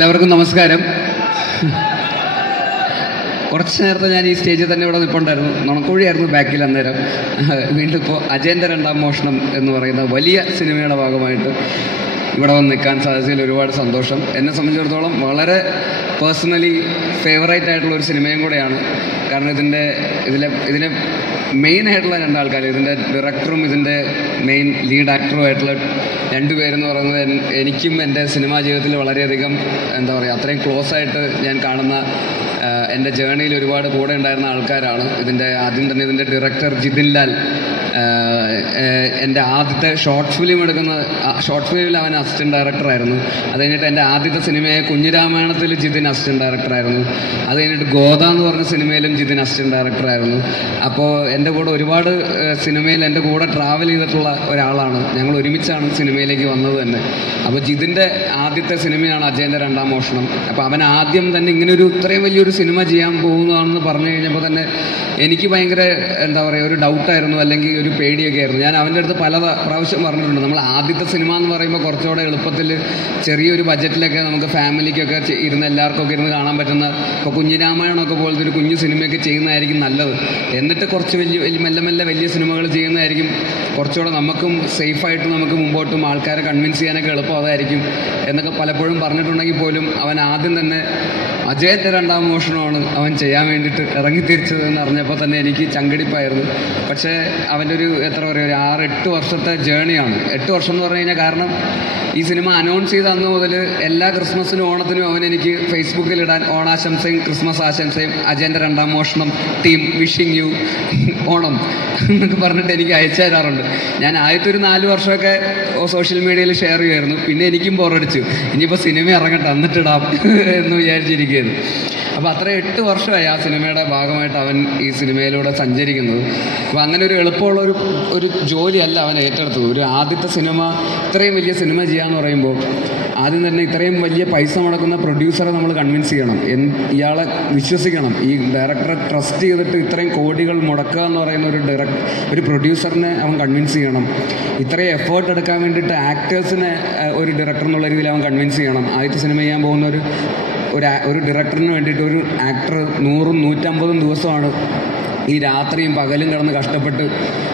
എല്ലാവർക്കും നമസ്കാരം. കുറച്ച് നേരത്തെ ഞാൻ ഈ സ്റ്റേജിൽ തന്നെ ഇവിടെ നിൽപ്പുണ്ടായിരുന്നു. നുണക്കോഴിയായിരുന്നു ബാക്കിൽ അന്നേരം. വീണ്ടും ഇപ്പോൾ അജയൻ്റെ രണ്ടാം മോഷണം എന്ന് പറയുന്ന വലിയ സിനിമയുടെ ഭാഗമായിട്ട് ഇവിടെ വന്ന് നിൽക്കാൻ സാധിച്ചതിൽ ഒരുപാട് സന്തോഷം. എന്നെ സംബന്ധിച്ചിടത്തോളം വളരെ പേഴ്സണലി ഫേവറേറ്റ് ആയിട്ടുള്ള ഒരു സിനിമയും കൂടെയാണ്. കാരണം ഇതിലെ മെയിനായിട്ടുള്ള രണ്ടാൾക്കാർ, ഇതിൻ്റെ ഡയറക്ടറും ഇതിൻ്റെ മെയിൻ ലീഡ് ആക്ടറുമായിട്ടുള്ള രണ്ടുപേരെന്ന് പറയുന്നത് എനിക്കും എൻ്റെ സിനിമാ ജീവിതത്തിൽ വളരെയധികം എന്താ പറയുക, അത്രയും ക്ലോസ് ആയിട്ട് ഞാൻ കാണുന്ന, എൻ്റെ ജേർണിയിൽ ഒരുപാട് കൂടെ ഉണ്ടായിരുന്ന ആൾക്കാരാണ്. ആദ്യം തന്നെ ഇതിൻ്റെ ഡയറക്ടർ ജിതിൻ ലാൽ എൻ്റെ ആദ്യത്തെ ഷോർട്ട് ഫിലിമിൽ അവൻ അസിസ്റ്റൻറ്റ് ഡയറക്ടറായിരുന്നു. അത് കഴിഞ്ഞിട്ട് എൻ്റെ ആദ്യത്തെ സിനിമയായ കുഞ്ഞിരാമായണത്തിൽ ജിതിൻ അസിസ്റ്റൻറ്റ് ഡയറക്ടറായിരുന്നു. അത് കഴിഞ്ഞിട്ട് ഗോദ എന്ന് പറഞ്ഞ സിനിമയിലും ജിതിൻ അസിസ്റ്റൻറ്റ് ഡയറക്ടറായിരുന്നു. അപ്പോൾ എൻ്റെ കൂടെ ഒരുപാട് സിനിമയിൽ എൻ്റെ കൂടെ ട്രാവൽ ചെയ്തിട്ടുള്ള ഒരാളാണ്. ഞങ്ങൾ ഒരുമിച്ചാണ് സിനിമയിലേക്ക് വന്നത് തന്നെ. അപ്പോൾ ജിതിൻ്റെ ആദ്യത്തെ സിനിമയാണ് അജയൻ്റെ രണ്ടാം മോഷണം. അപ്പോൾ അവൻ ആദ്യം തന്നെ ഇങ്ങനൊരു ഇത്രയും വലിയൊരു സിനിമ ചെയ്യാൻ പോകുന്നതാണെന്ന് പറഞ്ഞു കഴിഞ്ഞപ്പോൾ തന്നെ എനിക്ക് ഭയങ്കര എന്താ പറയുക, ഒരു ഡൗട്ടായിരുന്നു, അല്ലെങ്കിൽ ഒരു പേടിയൊക്കെ ആയിരുന്നു. ഞാൻ അവൻ്റെ അടുത്ത് പല പ്രാവശ്യം പറഞ്ഞിട്ടുണ്ട്, നമ്മൾ ആദ്യത്തെ സിനിമ എന്ന് പറയുമ്പോൾ കുറച്ചുകൂടെ എളുപ്പത്തിൽ ചെറിയൊരു ബഡ്ജറ്റിലൊക്കെ നമുക്ക് ഫാമിലിക്കൊക്കെ ഇരുന്ന് എല്ലാവർക്കൊക്കെ ഇരുന്ന് കാണാൻ പറ്റുന്ന, ഇപ്പോൾ കുഞ്ഞിരാമായണമൊക്കെ പോലത്തെ ഒരു കുഞ്ഞു സിനിമയൊക്കെ ചെയ്യുന്നതായിരിക്കും നല്ലത്. എന്നിട്ട് കുറച്ച് മെല്ലെ മെല്ലെ വലിയ സിനിമകൾ ചെയ്യുന്നതായിരിക്കും കുറച്ചുകൂടെ നമുക്കും സേഫായിട്ട് നമുക്ക് മുമ്പോട്ടും ആൾക്കാരെ കൺവിൻസ് ചെയ്യാനൊക്കെ എളുപ്പം അതായിരിക്കും എന്നൊക്കെ പലപ്പോഴും പറഞ്ഞിട്ടുണ്ടെങ്കിൽ പോലും അവൻ ആദ്യം തന്നെ അജയൻ്റെ രണ്ടാം മോഷണമാണ് അവൻ ചെയ്യാൻ വേണ്ടിയിട്ട് ഇറങ്ങിത്തിരിച്ചതെന്ന് അറിഞ്ഞപ്പോൾ തന്നെ എനിക്ക് ചങ്കടിപ്പായിരുന്നു. പക്ഷേ അവൻ്റെ ഒരു ഒരു 6-8 വർഷത്തെ ജേണിയാണ്. 8 വർഷം എന്ന് പറഞ്ഞു കഴിഞ്ഞാൽ, കാരണം ഈ സിനിമ അനൗൺസ് ചെയ്ത അന്ന് മുതൽ എല്ലാ ക്രിസ്മസിനും ഓണത്തിനും അവൻ എനിക്ക് ഫേസ്ബുക്കിൽ ഇടാൻ ഓണാശംസയും ക്രിസ്മസ് ആശംസയും അജയൻ്റെ രണ്ടാം മോഷണം ടീം വിഷിങ് യു ഓണം എന്നൊക്കെ പറഞ്ഞിട്ട് എനിക്ക് അയച്ചു തരാറുണ്ട്. ഞാൻ ആദ്യത്തെ ഒരു 4 വർഷമൊക്കെ സോഷ്യൽ മീഡിയയിൽ ഷെയർ ചെയ്യുമായിരുന്നു. പിന്നെ എനിക്കും ബോറടിച്ചു, ഇനിയിപ്പോൾ സിനിമ ഇറങ്ങട്ടെ എന്നിട്ടിടാം എന്ന് വിചാരിച്ചിരിക്കുകയായിരുന്നു. അപ്പോൾ അത്ര 8 വർഷമായി ആ സിനിമയുടെ ഭാഗമായിട്ട് അവൻ ഈ സിനിമയിലൂടെ സഞ്ചരിക്കുന്നത്. അപ്പോൾ അങ്ങനെ ഒരു എളുപ്പമുള്ള ഒരു ജോലിയല്ല അവൻ ഏറ്റെടുത്തത്. ഒരു ആദ്യത്തെ സിനിമ, ഇത്രയും വലിയ സിനിമ ചെയ്യാന്ന് പറയുമ്പോൾ ആദ്യം തന്നെ ഇത്രയും വലിയ പൈസ മുടക്കുന്ന പ്രൊഡ്യൂസറെ നമ്മൾ കൺവിൻസ് ചെയ്യണം, ഇയാളെ വിശ്വസിക്കണം. ഈ ഡയറക്ടറെ ട്രസ്റ്റ് ചെയ്തിട്ട് ഇത്രയും കോടികൾ മുടക്കുക എന്ന് പറയുന്ന ഒരു പ്രൊഡ്യൂസറിനെ അവൻ കൺവിൻസ് ചെയ്യണം. ഇത്രയും എഫേർട്ട് എടുക്കാൻ വേണ്ടിയിട്ട് ആക്ടേഴ്സിനെ ഒരു ഡയറക്ടർ എന്നുള്ള രീതിയിൽ അവൻ കൺവിൻസ് ചെയ്യണം. ആദ്യത്തെ സിനിമ ചെയ്യാൻ പോകുന്ന ഒരു ഡയറക്ടറിന് വേണ്ടിയിട്ട് ഒരു ആക്ടർ 100-150 ദിവസമാണ് ഈ രാത്രിയും പകലും കിടന്ന് കഷ്ടപ്പെട്ട്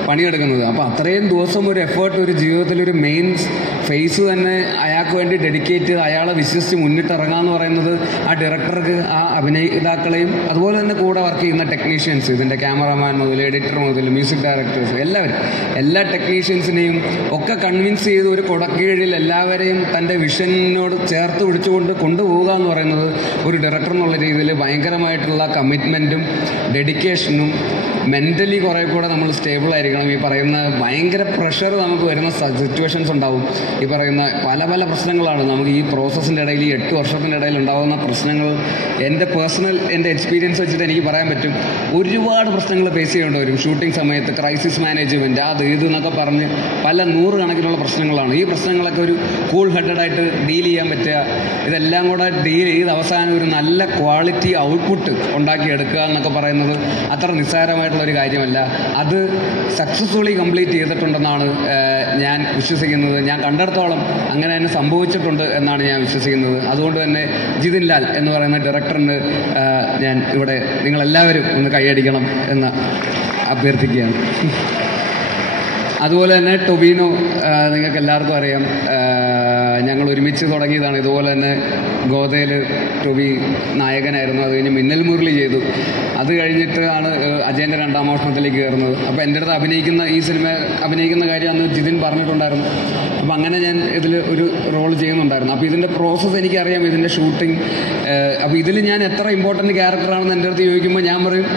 പണിയെടുക്കുന്നത്. അപ്പോൾ അത്രയും ദിവസം ഒരു എഫേർട്ട്, ഒരു ജീവിതത്തിലൊരു മെയിൻ ഫേസ് തന്നെ അയാൾക്ക് വേണ്ടി ഡെഡിക്കേറ്റ് ചെയ്ത് അയാളെ വിശ്വസിച്ച് മുന്നിട്ടിറങ്ങുക എന്ന് പറയുന്നത് ആ ഡയറക്ടർക്ക്, ആ അഭിനേതാക്കളെയും അതുപോലെ തന്നെ കൂടെ വർക്ക് ചെയ്യുന്ന ടെക്നീഷ്യൻസ്, ഇതിൻ്റെ ക്യാമറാമാൻ മുതൽ എഡിറ്റർ മുതൽ മ്യൂസിക് ഡയറക്ടേഴ്സ്, എല്ലാ ടെക്നീഷ്യൻസിനെയും ഒക്കെ കൺവിൻസ് ചെയ്ത് ഒരു കൊടക്കീഴിൽ എല്ലാവരെയും തൻ്റെ വിഷനോട് ചേർത്ത് പിടിച്ചുകൊണ്ട് കൊണ്ടുപോവുക എന്ന് പറയുന്നത് ഒരു ഡയറക്ടർ എന്നുള്ള രീതിയിൽ ഭയങ്കരമായിട്ടുള്ള കമ്മിറ്റ്മെൻറ്റും ഡെഡിക്കേഷനും, മെൻ്റലി കുറേ കൂടെ നമ്മൾ സ്റ്റേബിൾ ആയിരിക്കണം. ഈ പറയുന്ന ഭയങ്കര പ്രഷർ നമുക്ക് വരുന്ന സിറ്റുവേഷൻസ് ഉണ്ടാവും. ഈ പറയുന്ന പല പ്രശ്നങ്ങളാണ് നമുക്ക് ഈ പ്രോസസ്സിൻ്റെ ഇടയിൽ, ഈ 8 വർഷത്തിൻ്റെ ഇടയിൽ ഉണ്ടാകുന്ന പ്രശ്നങ്ങൾ. എൻ്റെ എക്സ്പീരിയൻസ് വെച്ചിട്ട് എനിക്ക് പറയാൻ പറ്റും, ഒരുപാട് പ്രശ്നങ്ങൾ ഫേസ് ചെയ്യേണ്ടി വരും ഷൂട്ടിംഗ് സമയത്ത്. ക്രൈസിസ് മാനേജ്മെൻറ്റ്, അത് ഇതെന്നൊക്കെ പറഞ്ഞ് പല 100 കണക്കിനുള്ള പ്രശ്നങ്ങളാണ്. ഈ പ്രശ്നങ്ങളൊക്കെ ഒരു കൂൾ ഹെഡഡായിട്ട് ഡീൽ ചെയ്യാൻ പറ്റുക, ഇതെല്ലാം കൂടെ ഡീൽ ചെയ്ത് അവസാനം ഒരു നല്ല ക്വാളിറ്റി ഔട്ട്പുട്ട് ഉണ്ടാക്കിയെടുക്കുക എന്നൊക്കെ പറയുന്നത് അത്ര നിസ്സാരമായിട്ടുള്ളൊരു കാര്യമല്ല. അത് സക്സസ്ഫുള്ളി കംപ്ലീറ്റ് ചെയ്തിട്ടുണ്ടെന്നാണ് ഞാൻ വിശ്വസിക്കുന്നത്. ഞാൻ കണ്ടിടത്തോളം അങ്ങനെ തന്നെ സംഭവിച്ചിട്ടുണ്ട് എന്നാണ് ഞാൻ വിശ്വസിക്കുന്നത്. അതുകൊണ്ട് തന്നെ ജിതിൻ ലാൽ എന്ന് പറയുന്ന ഡയറക്ടറിന് ഞാൻ ഇവിടെ നിങ്ങളെല്ലാവരും ഒന്ന് കൈയടിക്കണം എന്ന് അഭ്യർത്ഥിക്കുകയാണ്. അതുപോലെ തന്നെ ടൊബീനോ, നിങ്ങൾക്ക് എല്ലാവർക്കും അറിയാം, ഞങ്ങൾ ഒരുമിച്ച് തുടങ്ങിയതാണ്. ഇതുപോലെ തന്നെ ഗോദയിൽ ടൊബി നായകനായിരുന്നു. അത് കഴിഞ്ഞ് മിന്നൽ മുരളി ചെയ്തു. അത് കഴിഞ്ഞിട്ട് ആണ് അജയൻ്റെ രണ്ടാം മോഷണത്തിലേക്ക് കയറുന്നത്. അപ്പോൾ എൻ്റെ അടുത്ത് ഈ സിനിമ അഭിനയിക്കുന്ന കാര്യം അന്ന് ജിതിൻ പറഞ്ഞിട്ടുണ്ടായിരുന്നു. അപ്പോൾ അങ്ങനെ ഞാൻ ഇതിൽ ഒരു റോൾ ചെയ്യുന്നുണ്ടായിരുന്നു. അപ്പോൾ ഇതിൻ്റെ പ്രോസസ്സ് എനിക്കറിയാം, ഇതിൻ്റെ ഷൂട്ടിംഗ്. അപ്പോൾ ഇതിൽ ഞാൻ എത്ര ഇമ്പോർട്ടൻറ്റ് ക്യാരക്ടറാണെന്ന് എൻ്റെ അടുത്ത് ചോദിക്കുമ്പോൾ ഞാൻ പറയും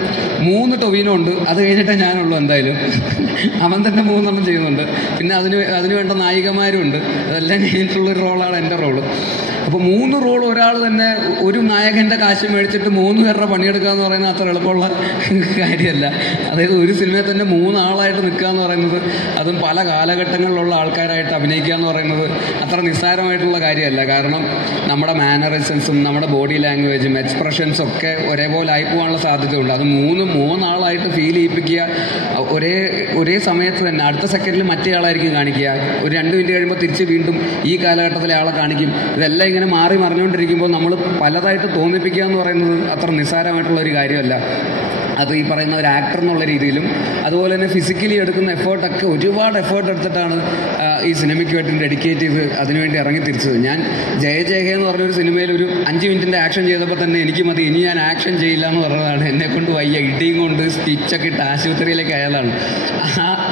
3 ടൊബീനോ ഉണ്ട്, അത് കഴിഞ്ഞിട്ടേ ഞാനുള്ളൂ എന്തായാലും. അവൻ തന്നെ 3 ചെയ്യുന്നുണ്ട്. പിന്നെ അതിന് വേണ്ട നായികമാരും ഉണ്ട്. അതെല്ലാം കഴിഞ്ഞിട്ടുള്ളൊരു റോളാണ് എൻ്റെ റോള്. അപ്പോൾ 3 റോൾ ഒരാൾ തന്നെ, ഒരു നായകൻ്റെ കാശ് മേടിച്ചിട്ട് 3 പേരുടെ പണിയെടുക്കുക എന്ന് പറയുന്നത് അത്ര എളുപ്പമുള്ള കാര്യമല്ല. അതായത് ഒരു സിനിമയിൽ തന്നെ 3 ആളായിട്ട് നിൽക്കുക എന്ന് പറയുന്നത്, അതും പല കാലഘട്ടങ്ങളിലുള്ള ആൾക്കാരായിട്ട് അഭിനയിക്കുക എന്ന് പറയുന്നത് അത്ര നിസ്സാരമായിട്ടുള്ള കാര്യമല്ല. കാരണം നമ്മുടെ മാനറിസംസും നമ്മുടെ ബോഡി ലാംഗ്വേജും എക്സ്പ്രഷൻസും ഒക്കെ ഒരേപോലെ ആയിപ്പോകാനുള്ള സാധ്യതയുണ്ട്. അത് 3 ആളായിട്ട് ഫീൽ ചെയ്യിപ്പിക്കുക ഒരേ സമയത്ത് തന്നെ അടുത്ത സെക്കൻഡിൽ മറ്റേ ആളായിരിക്കും കാണിക്കുക, ഒരു 2 മിനിറ്റ് കഴിയുമ്പോൾ തിരിച്ച് വീണ്ടും ഈ കാലഘട്ടത്തിലെ ആളെ കാണിക്കും. ഇതെല്ലാം ഇങ്ങനെ മാറി മറിഞ്ഞുകൊണ്ടിരിക്കുമ്പോൾ നമ്മൾ പലതായിട്ട് തോന്നിപ്പിക്കുക എന്ന് പറയുന്നത് അത്ര നിസ്സാരമായിട്ടുള്ളൊരു കാര്യമല്ല. അത് ഈ പറയുന്ന ഒരു ആക്ടർ എന്നുള്ള രീതിയിലും അതുപോലെ തന്നെ ഫിസിക്കലി എടുക്കുന്ന എഫേർട്ടൊക്കെ ഒരുപാട് എഫേർട്ട് എടുത്തിട്ടാണ് ഈ സിനിമയ്ക്ക് വേണ്ടി ഡെഡിക്കേറ്റ് ചെയ്ത് അതിനുവേണ്ടി ഇറങ്ങി തിരിച്ചത്. ഞാൻ ജയ എന്ന് പറഞ്ഞൊരു സിനിമയിൽ ഒരു 5 മിനിറ്റിൻ്റെ ആക്ഷൻ ചെയ്തപ്പോൾ തന്നെ എനിക്ക് മതി, ഇനി ഞാൻ ആക്ഷൻ ചെയ്യില്ല എന്ന് പറഞ്ഞതാണ്. എന്നെക്കൊണ്ട് വയ്യ, ഇടിയും കൊണ്ട് സ്റ്റിച്ചൊക്കെ ഇട്ട് ആശുപത്രിയിലേക്ക് അയാളാണ്.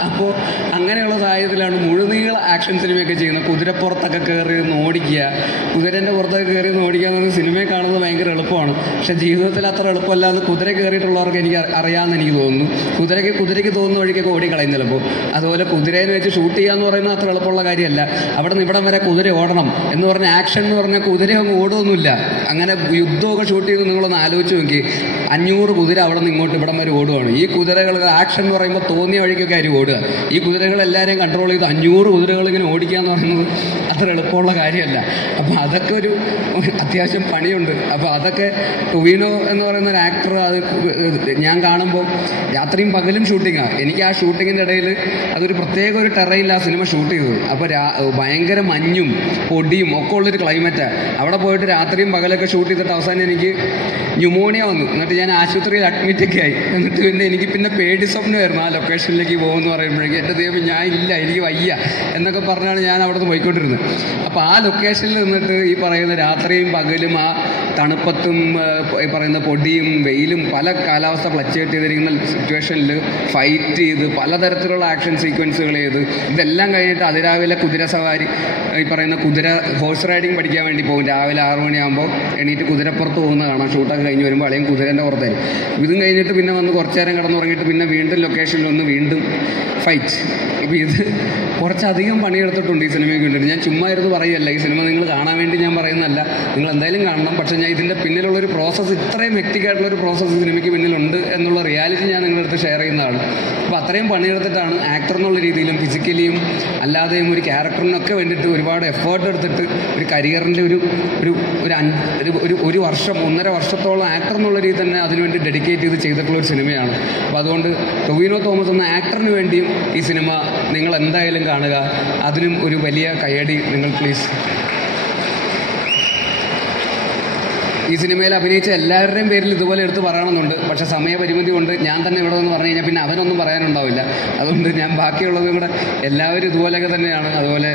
അപ്പോൾ അങ്ങനെയുള്ള സാഹചര്യത്തിലാണ് മുഴുനീള ആക്ഷൻ സിനിമയൊക്കെ ചെയ്യുന്നത്. കുതിരപ്പുറത്തൊക്കെ കയറി ഓടിക്കുക, കുതിരേൻ്റെ പുറത്തൊക്കെ കയറി ഓടിക്കുക എന്ന് പറഞ്ഞാൽ സിനിമയെ കാണുന്നത് ഭയങ്കര എളുപ്പമാണ്. പക്ഷേ ജീവിതത്തിൽ അത്ര എളുപ്പമല്ലാതെ കുതിര കയറിയിട്ടുള്ളവർക്ക് എനിക്ക് അറിയാമെന്ന് എനിക്ക് തോന്നുന്നു. കുതിരയ്ക്ക് തോന്നുന്ന വഴിക്കൊക്കെ ഓടിക്കളയും ചിലപ്പോൾ. അതുപോലെ കുതിരേനെ വെച്ച് ഷൂട്ട് ചെയ്യുക എന്ന് പറയുന്നത് അത്ര എളുപ്പമുള്ള കാര്യമല്ല. അവിടെ നിന്ന് ഇവിടം വരെ കുതിര ഓടണം എന്ന് പറഞ്ഞ ആക്ഷൻ എന്ന് പറഞ്ഞാൽ കുതിര അങ്ങ് ഓടുകയൊന്നുമില്ല. അങ്ങനെ യുദ്ധമൊക്കെ ഷൂട്ട് ചെയ്ത് നിങ്ങളൊന്ന് ആലോചിച്ച് നോക്കി, 500 കുതിര അവിടെ നിന്ന് ഇങ്ങോട്ട് ഇവിടം വരെ ഓടുകയാണ്. ഈ കുതിരകൾക്ക് ആക്ഷൻ എന്ന് പറയുമ്പോൾ തോന്നിയ വഴിക്കൊക്കെ ആരും ഓടുക. ഈ കുതിരകളെല്ലാവരെയും കൺട്രോൾ ചെയ്ത് 500 കുതിരകൾ ഇങ്ങനെ ഓടിക്കുക എന്ന് പറയുന്നത് അത്ര എളുപ്പമുള്ള കാര്യമല്ല. അപ്പോൾ അതൊക്കെ ഒരു അത്യാവശ്യം പണിയുണ്ട്. അപ്പോൾ അതൊക്കെ ടൊവിനോ എന്ന് പറയുന്ന ഒരു ആക്ടർ, അത് ഞാൻ കാണുമ്പോൾ രാത്രിയും പകലും ഷൂട്ടിങ്ങാണ്. എനിക്ക് ആ ഷൂട്ടിങ്ങിൻ്റെ ഇടയിൽ അതൊരു പ്രത്യേക ഒരു ടെറയിൽ ആ സിനിമ ഷൂട്ട് ചെയ്തത്. അപ്പോൾ ഭയങ്കര മഞ്ഞും പൊടിയും ഒക്കെ ഉള്ളൊരു ക്ലൈമറ്റാണ്. അവിടെ പോയിട്ട് രാത്രിയും പകലൊക്കെ ഷൂട്ട് ചെയ്തിട്ട് അവസാനം എനിക്ക് ന്യൂമോണിയ വന്നു. എന്നിട്ട് ഞാൻ ആശുപത്രിയിൽ അഡ്മിറ്റൊക്കെ ആയി. എന്നിട്ട് എനിക്ക് പിന്നെ പേടി സ്വപ്നമായിരുന്നു ആ ലൊക്കേഷനിലേക്ക് പോകുമെന്ന് പറയുമ്പോഴേക്കും. എൻ്റെ ദൈവം, ഞാൻ ഇല്ല, എനിക്ക് വയ്യ എന്നൊക്കെ പറഞ്ഞാണ് ഞാൻ അവിടെ നിന്ന് പോയിക്കൊണ്ടിരുന്നത്. അപ്പോൾ ആ ലൊക്കേഷനിൽ നിന്നിട്ട് ഈ പറയുന്ന രാത്രിയും പകലും ആ തണുപ്പത്തും ഈ പറയുന്ന പൊടിയും വെയിലും പല കാലാവസ്ഥ ഫ്ലക്ച്വേറ്റ് ചെയ്തിരിക്കുന്ന സിറ്റുവേഷനിൽ ഫൈറ്റ് ചെയ്ത് പലതരത്തിലുള്ള ആക്ഷൻ സീക്വൻസുകൾ ചെയ്ത് ഇതെല്ലാം കഴിഞ്ഞിട്ട് അതിരാവിലെ കുതിര സവാരി, ഈ പറയുന്ന കുതിര ഹോഴ്സ് റൈഡിങ് പഠിക്കാൻ വേണ്ടി പോകും. രാവിലെ 6 മണിയാകുമ്പോൾ എണീറ്റ് കുതിരപ്പുറത്ത് പോകുന്ന കാണാം. ഷൂട്ടൊക്കെ കഴിഞ്ഞ് വരുമ്പോൾ അല്ലെങ്കിൽ കുതിരേൻ്റെ പുറത്തായിരിക്കും. ഇതും കഴിഞ്ഞിട്ട് പിന്നെ വന്ന് കുറച്ച് നേരം കിടന്നുറങ്ങിയിട്ട് പിന്നെ വീണ്ടും ലൊക്കേഷനിൽ ഒന്ന് വീണ്ടും ഫൈറ്റ്. ഇപ്പോൾ ഇത് കുറച്ചധികം പണിയെടുത്തിട്ടുണ്ട് ഈ സിനിമയ്ക്ക് വേണ്ടിയിട്ട്. ഞാൻ ചുമ്മാ ഇരുന്ന് പറയുകയല്ല, ഈ സിനിമ നിങ്ങൾ കാണാൻ വേണ്ടി ഞാൻ പറയുന്നതല്ല, നിങ്ങൾ എന്തായാലും കാണണം. പക്ഷേ ഞാൻ ഇതിൻ്റെ പിന്നിലുള്ളൊരു പ്രോസസ്സ്, ഇത്രയും ഹെക്റ്റിക്കായിട്ടുള്ളൊരു പ്രോസസ്സ് സിനിമയ്ക്ക് പിന്നിലുണ്ട് എന്നുള്ള റിയാലിറ്റി ഞാൻ നിങ്ങളുടെ അടുത്ത് ഷെയർ ചെയ്യുന്നതാണ്. അപ്പോൾ അത്രയും പണിയെടുത്തിട്ടാണ് ആക്ടർ എന്നുള്ള രീതിയിലും ഫിസിക്കലിയും അല്ലാതെയും ഒരു ക്യാരക്ടറിനൊക്കെ വേണ്ടിയിട്ട് ഒരുപാട് എഫേർട്ട് എടുത്തിട്ട് ഒരു കരിയറിൻ്റെ ഒരു വർഷം 1.5 വർഷത്തോളം ആക്ടർ എന്നുള്ള രീതി തന്നെ അതിനുവേണ്ടി ഡെഡിക്കേറ്റ് ചെയ്ത് ചെയ്തിട്ടുള്ളൊരു സിനിമയാണ്. അപ്പോൾ അതുകൊണ്ട് ടൊവിനോ തോമസ് എന്ന ആക്ടറിന് വേണ്ടിയും ഈ സിനിമ നിങ്ങൾ എന്തായാലും കാണുക. അതിനും ഒരു വലിയ കയ്യടി നിങ്ങൾ പ്ലീസ്. ഈ സിനിമയിൽ അഭിനയിച്ച എല്ലാവരുടെയും പേരിൽ ഇതുപോലെ എടുത്ത് പറയണമെന്നുണ്ട്. പക്ഷേ സമയപരിമിതി കൊണ്ട് ഞാൻ തന്നെ ഇവിടെ നിന്ന് പറഞ്ഞു കഴിഞ്ഞാൽ പിന്നെ അവനൊന്നും പറയാനുണ്ടാവില്ല. അതുകൊണ്ട് ഞാൻ ബാക്കിയുള്ളതും കൂടെ എല്ലാവരും ഇതുപോലെയൊക്കെ തന്നെയാണ്. അതുപോലെ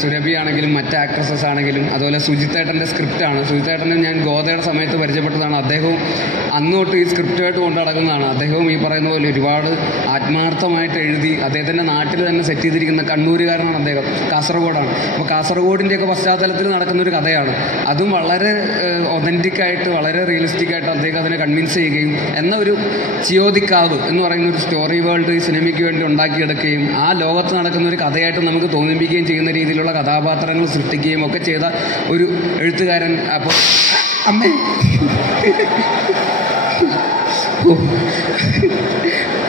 സുരഭി ആണെങ്കിലും മറ്റ് ആക്ട്രസസ് ആണെങ്കിലും, അതുപോലെ സുജിത്തേട്ടൻ്റെ സ്ക്രിപ്റ്റാണ്. സുജിത്തേട്ടനെ ഞാൻ ഗോതയുടെ സമയത്ത് പരിചയപ്പെട്ടതാണ്. അദ്ദേഹവും അന്ന് തൊട്ട് ഈ സ്ക്രിപ്റ്റുമായിട്ട് കൊണ്ടു നടക്കുന്നതാണ്. അദ്ദേഹവും ഈ പറയുന്ന പോലെ ഒരുപാട് ആത്മാർത്ഥമായിട്ട് എഴുതി അദ്ദേഹത്തിൻ്റെ നാട്ടിൽ തന്നെ സെറ്റ് ചെയ്തിരിക്കുന്ന കണ്ണൂരുകാരനാണ് അദ്ദേഹം, കാസർഗോഡാണ്. അപ്പോൾ കാസർഗോഡിൻ്റെയൊക്കെ പശ്ചാത്തലത്തിൽ നടക്കുന്നൊരു കഥയാണ്. അതും വളരെ ഒതൻറ്റിക്കായിട്ട് വളരെ റിയലിസ്റ്റിക് ആയിട്ട് അദ്ദേഹം അതിനെ കൺവിൻസ് ചെയ്യുകയും എന്ന ഒരു ചിയോദിക്കാവ് എന്ന് പറയുന്ന ഒരു സ്റ്റോറി വേൾഡ് ഈ സിനിമയ്ക്ക് വേണ്ടി ഉണ്ടാക്കിയെടുക്കുകയും ആ ലോകത്ത് നടക്കുന്ന ഒരു കഥയായിട്ട് നമുക്ക് തോന്നിപ്പിക്കുകയും ചെയ്യുന്ന രീതിയിലുള്ള കഥാപാത്രങ്ങൾ സൃഷ്ടിക്കുകയും ഒക്കെ ചെയ്ത ഒരു എഴുത്തുകാരൻ. അപ്പോൾ അമ്മേ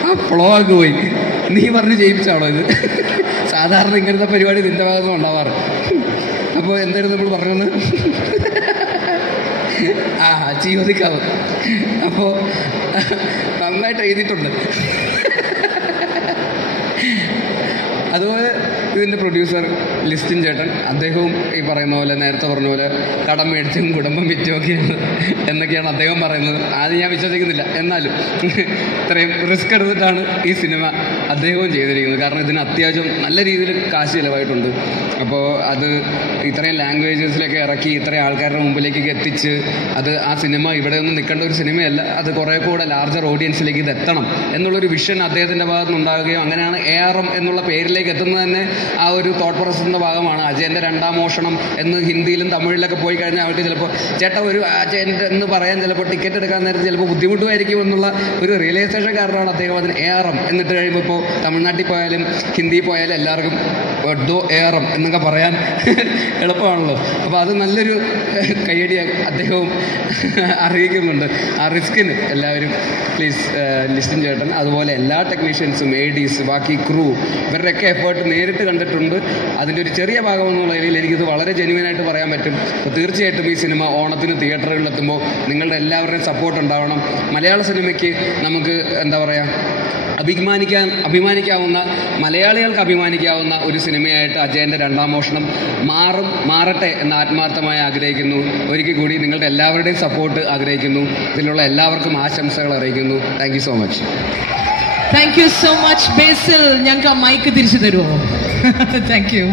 ആ ഫ്ലോഗ് പോയി, നീ പറഞ്ഞ് ജയിപ്പിച്ചാണോ ഇത്? സാധാരണ ഇങ്ങനത്തെ പരിപാടി നിൻ്റെ ഭാഗത്തുനിന്ന് ഉണ്ടാവാറ്. അപ്പോൾ എന്തായിരുന്നു നമ്മൾ പറഞ്ഞത്? ചിയോദിക്കാവ്. അപ്പോൾ നന്നായിട്ട് എഴുതിയിട്ടുണ്ട്. അതുപോലെ ഇതിൻ്റെ പ്രൊഡ്യൂസർ ലിസ്റ്റിൻ ചേട്ടൻ, അദ്ദേഹവും ഈ പറയുന്ന പോലെ നേരത്തെ പറഞ്ഞ പോലെ കടം മേടിച്ചും കുടുംബം വിറ്റുമൊക്കെയാണ് എന്നൊക്കെയാണ് അദ്ദേഹം പറയുന്നത്. ആദ്യം ഞാൻ വിശ്വസിക്കുന്നില്ല, എന്നാലും ഇത്രയും റിസ്ക് എടുത്തിട്ടാണ് ഈ സിനിമ അദ്ദേഹവും ചെയ്തിരിക്കുന്നത്. കാരണം ഇതിന് അത്യാവശ്യം നല്ല രീതിയിൽ കാശ് ചിലവായിട്ടുണ്ട്. അപ്പോൾ അത് ഇത്രയും ലാംഗ്വേജസിലൊക്കെ ഇറക്കി ഇത്രയും ആൾക്കാരുടെ മുമ്പിലേക്ക് എത്തിച്ച് അത് ആ സിനിമ ഇവിടെ ഒന്നും നിൽക്കേണ്ട ഒരു സിനിമയല്ല, അത് കുറേ കൂടെ ലാർജർ ഓഡിയൻസിലേക്ക് ഇത് എത്തണം എന്നുള്ളൊരു വിഷൻ അദ്ദേഹത്തിൻ്റെ ഭാഗത്ത് നിന്നുണ്ടാവുകയും അങ്ങനെയാണ് ARM എന്നുള്ള പേരിലേക്ക് എത്തുന്നത് തന്നെ ആ ഒരു തോട്ട് പ്രോസസ്സിൻ്റെ ഭാഗമാണ്. അജയൻ്റെ 2ാം മോഷണം എന്ന് ഹിന്ദിയിലും തമിഴിലൊക്കെ പോയി കഴിഞ്ഞാൽ അവർക്ക് ചിലപ്പോൾ ചേട്ടാ ഒരു അജയൻ്റെ എന്ന് പറയാൻ ചിലപ്പോൾ ടിക്കറ്റ് എടുക്കാൻ നേരത്തെ ചിലപ്പോൾ ബുദ്ധിമുട്ടുമായിരിക്കും എന്നുള്ള ഒരു റിയലൈസേഷൻ കാരണമാണ് അദ്ദേഹം അതിന് ARM എന്നിട്ട് കഴിയുമ്പോൾ ഇപ്പോൾ തമിഴ്നാട്ടിൽ പോയാലും ഹിന്ദി പോയാലും എല്ലാവർക്കും ARM എന്നൊക്കെ പറയാൻ എളുപ്പമാണല്ലോ. അപ്പോൾ അത് നല്ലൊരു കയ്യടി അദ്ദേഹവും അറിയിക്കുന്നുണ്ട്. ആ റിസ്കിന് എല്ലാവരും പ്ലീസ് ലിസ്റ്റിൻ ചേട്ടൻ, അതുപോലെ എല്ലാ ടെക്നീഷ്യൻസും, ADs, ബാക്കി ക്രൂ, ഇവരുടെയൊക്കെ എഫേർട്ട് നേരിട്ട് കണ്ടിട്ടുണ്ട്. അതിൻ്റെ ഒരു ചെറിയ ഭാഗം എന്നുള്ള രീതിയിൽ എനിക്കിത് വളരെ ജെന്യുവനായിട്ട് പറയാൻ പറ്റും. അപ്പോൾ തീർച്ചയായിട്ടും ഈ സിനിമ ഓണത്തിന് തിയേറ്ററുകളിലെത്തുമ്പോൾ നിങ്ങളുടെ എല്ലാവരുടെയും സപ്പോർട്ട് ഉണ്ടാവണം. മലയാള സിനിമയ്ക്ക് നമുക്ക് എന്താ പറയുക, അഭിമാനിക്കാവുന്ന, മലയാളികൾക്ക് അഭിമാനിക്കാവുന്ന ഒരു സിനിമയായിട്ട് അജയൻ്റെ രണ്ടാം മോഷണം മാറട്ടെ എന്ന് ആത്മാർത്ഥമായി ആഗ്രഹിക്കുന്നു. ഒരിക്കൽ കൂടി നിങ്ങളുടെ എല്ലാവരുടെയും സപ്പോർട്ട് ആഗ്രഹിക്കുന്നു. ഇതിലുള്ള എല്ലാവർക്കും ആശംസകൾ അറിയിക്കുന്നു. Thank you so much. Thank you so much Basil. ഞങ്ങൾക്ക് ആ മൈക്ക് തിരിച്ചു തരുമോ? Thank U.